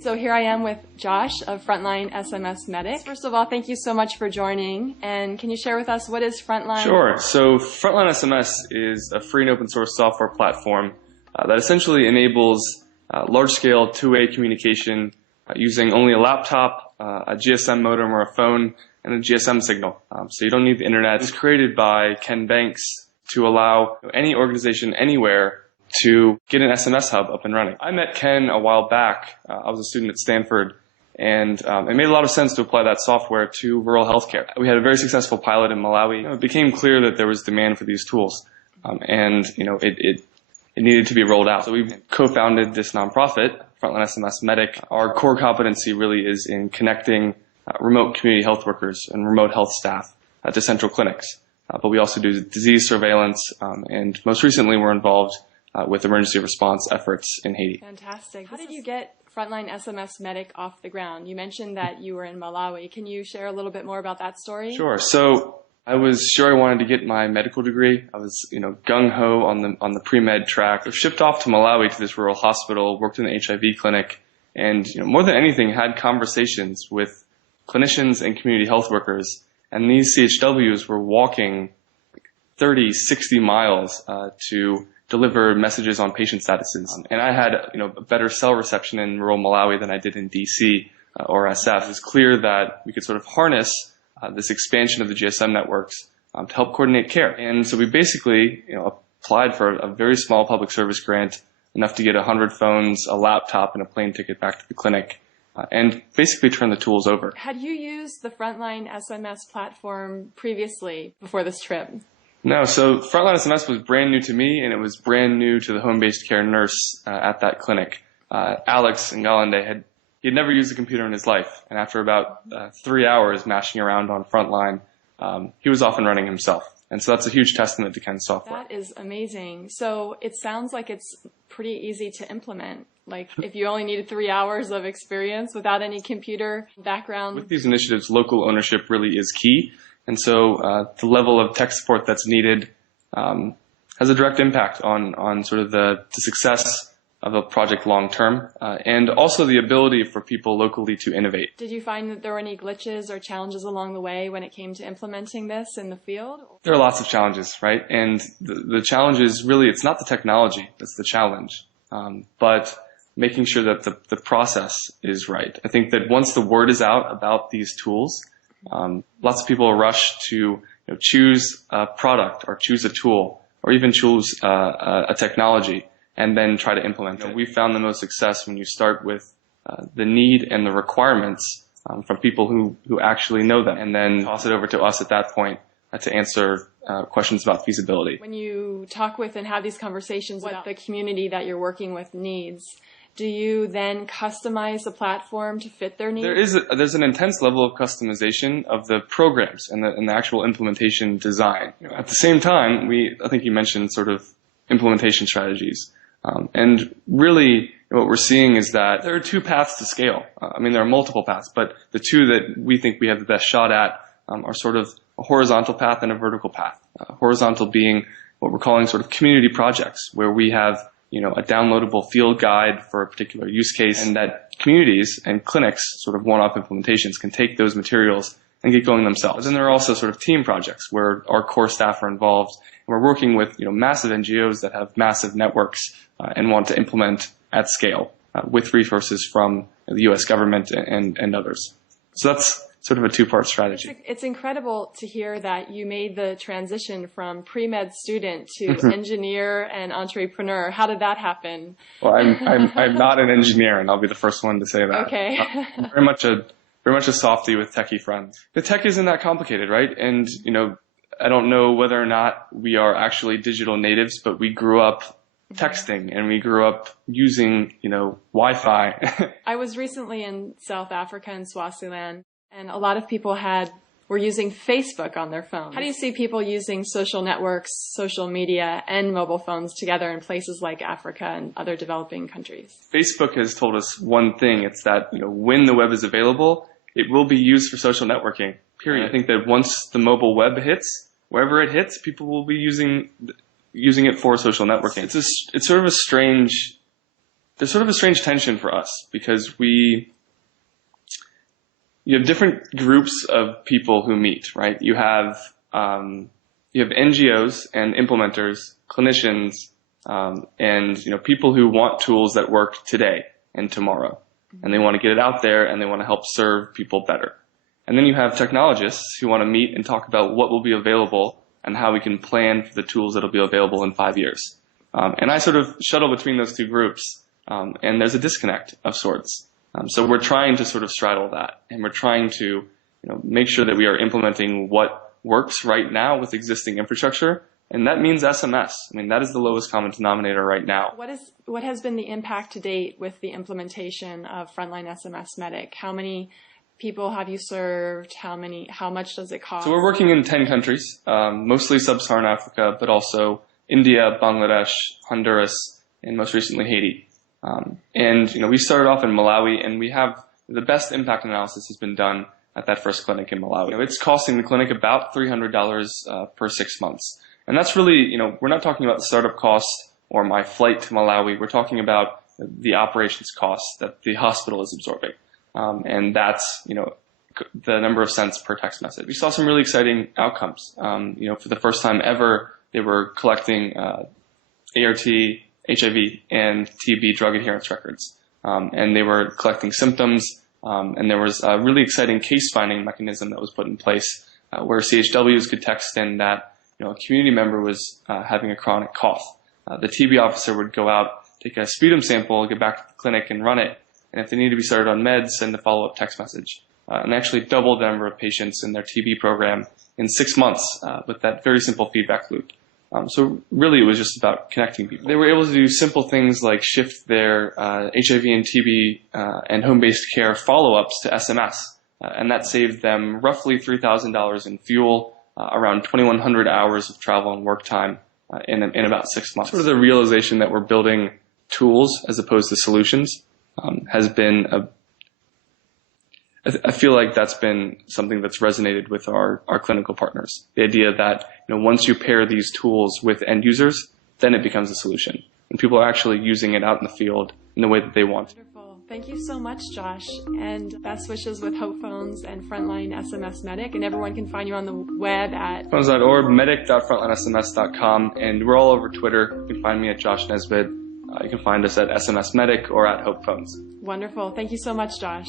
So here I am with Josh of FrontlineSMS Medic. First of all, thank you so much for joining. And can you share with us what is Frontline? Sure. So FrontlineSMS is a free and open source software platform that essentially enables large-scale two-way communication using only a laptop, a GSM modem or a phone, and a GSM signal. So you don't need the internet. It's created by Ken Banks to allow any organization anywhere to get an SMS hub up and running. I met Ken a while back. I was a student at Stanford, and it made a lot of sense to apply that software to rural healthcare. We had a very successful pilot in Malawi. It became clear that there was demand for these tools, and it needed to be rolled out. So we co-founded this nonprofit, FrontlineSMS Medic. Our core competency really is in connecting remote community health workers and remote health staff to central clinics. But we also do disease surveillance, and most recently we're involved with emergency response efforts in Haiti. Fantastic. How did you get FrontlineSMS Medic off the ground? You mentioned that you were in Malawi. Can you share a little bit more about that story? Sure. So I was sure I wanted to get my medical degree. I was, gung-ho on the pre-med track. I was shipped off to Malawi to this rural hospital, worked in the HIV clinic, and more than anything had conversations with clinicians and community health workers. And these CHWs were walking 30, 60 miles to deliver messages on patient statuses. And I had, a better cell reception in rural Malawi than I did in DC or SF. It was clear that we could sort of harness this expansion of the GSM networks to help coordinate care. And so we basically, applied for a very small public service grant, enough to get 100 phones, a laptop, and a plane ticket back to the clinic, and basically turn the tools over. Had you used the FrontlineSMS platform previously before this trip? No, so FrontlineSMS was brand new to me, and it was brand new to the home-based care nurse at that clinic. Alex Ngalande he had never used a computer in his life, and after about 3 hours mashing around on Frontline, he was off and running himself. And so that's a huge testament to Ken's software. That is amazing. So it sounds like it's pretty easy to implement. Like if you only needed 3 hours of experience without any computer background. With these initiatives, local ownership really is key. And so the level of tech support that's needed has a direct impact on sort of the success of a project long term, and also the ability for people locally to innovate. Did you find that there were any glitches or challenges along the way when it came to implementing this in the field? There are lots of challenges, right? And the challenge is really, it's not the technology that's the challenge, but making sure that the process is right. I think that once the word is out about these tools, lots of people rush to choose a product or choose a tool or even choose a technology and then try to implement it. We found the most success when you start with the need and the requirements from people who actually know them, and then toss it over to us at that point to answer questions about feasibility. When you talk with and have these conversations about the community that you're working with needs, do you then customize the platform to fit their needs? There's an intense level of customization of the programs and the actual implementation design. At the same time, I think you mentioned sort of implementation strategies. And really what we're seeing is that there are two paths to scale. There are multiple paths, but the two that we think we have the best shot at are sort of a horizontal path and a vertical path. Horizontal being what we're calling sort of community projects, where we have a downloadable field guide for a particular use case, and that communities and clinics, sort of one-off implementations, can take those materials and get going themselves. And there are also sort of team projects where our core staff are involved. We're working with massive NGOs that have massive networks and want to implement at scale with resources from the U.S. government and others. So that's sort of a two-part strategy. It's incredible to hear that you made the transition from pre-med student to engineer and entrepreneur. How did that happen? Well, I'm not an engineer, and I'll be the first one to say that. Okay. I'm very much a softie with techie friends. The tech isn't that complicated, right? And I don't know whether or not we are actually digital natives, but we grew up texting and we grew up using, Wi-Fi. I was recently in South Africa in Swaziland, and a lot of people were using Facebook on their phones. How do you see people using social networks, social media, and mobile phones together in places like Africa and other developing countries? Facebook has told us one thing. It's that, when the web is available, it will be used for social networking, period. I think that once the mobile web hits, wherever it hits, people will be using using it for social networking. It's sort of a strange, there's sort of a strange tension for us because you have different groups of people who meet, right? You have NGOs and implementers, clinicians, and people who want tools that work today and tomorrow, and they want to get it out there and they want to help serve people better. And then you have technologists who want to meet and talk about what will be available and how we can plan for the tools that will be available in 5 years. And I sort of shuttle between those two groups, and there's a disconnect of sorts. So we're trying to sort of straddle that, and we're trying to make sure that we are implementing what works right now with existing infrastructure, and that means SMS. I mean, that is the lowest common denominator right now. What has been the impact to date with the implementation of FrontlineSMS Medic? How many people have you served? How much does it cost? So we're working in 10 countries, mostly sub-Saharan Africa, but also India, Bangladesh, Honduras, and most recently Haiti. And we started off in Malawi, and we have the best impact analysis has been done at that first clinic in Malawi. It's costing the clinic about $300 per 6 months. And that's really, we're not talking about the startup costs or my flight to Malawi. We're talking about the operations costs that the hospital is absorbing. And that's, the number of cents per text message. We saw some really exciting outcomes. For the first time ever, they were collecting ART, HIV, and TB drug adherence records. And they were collecting symptoms. And there was a really exciting case finding mechanism that was put in place where CHWs could text in that a community member was having a chronic cough. The TB officer would go out, take a sputum sample, get back to the clinic and run it. And if they need to be started on meds, send a follow-up text message. And actually doubled the number of patients in their TB program in 6 months with that very simple feedback loop. So really it was just about connecting people. They were able to do simple things like shift their HIV and TB and home-based care follow-ups to SMS. And that saved them roughly $3,000 in fuel, around 2,100 hours of travel and work time in about 6 months. Sort of the realization that we're building tools as opposed to solutions has been I feel like that's been something that's resonated with our clinical partners. The idea that once you pair these tools with end users, then it becomes a solution. And people are actually using it out in the field in the way that they want. Wonderful. Thank you so much, Josh. And best wishes with Hope Phones and FrontlineSMS Medic. And everyone can find you on the web at phones.org, medic.frontlinesms.com, and we're all over Twitter. You can find me at Josh Nesbit. You can find us at SMS Medic or at Hope Phones. Wonderful. Thank you so much, Josh.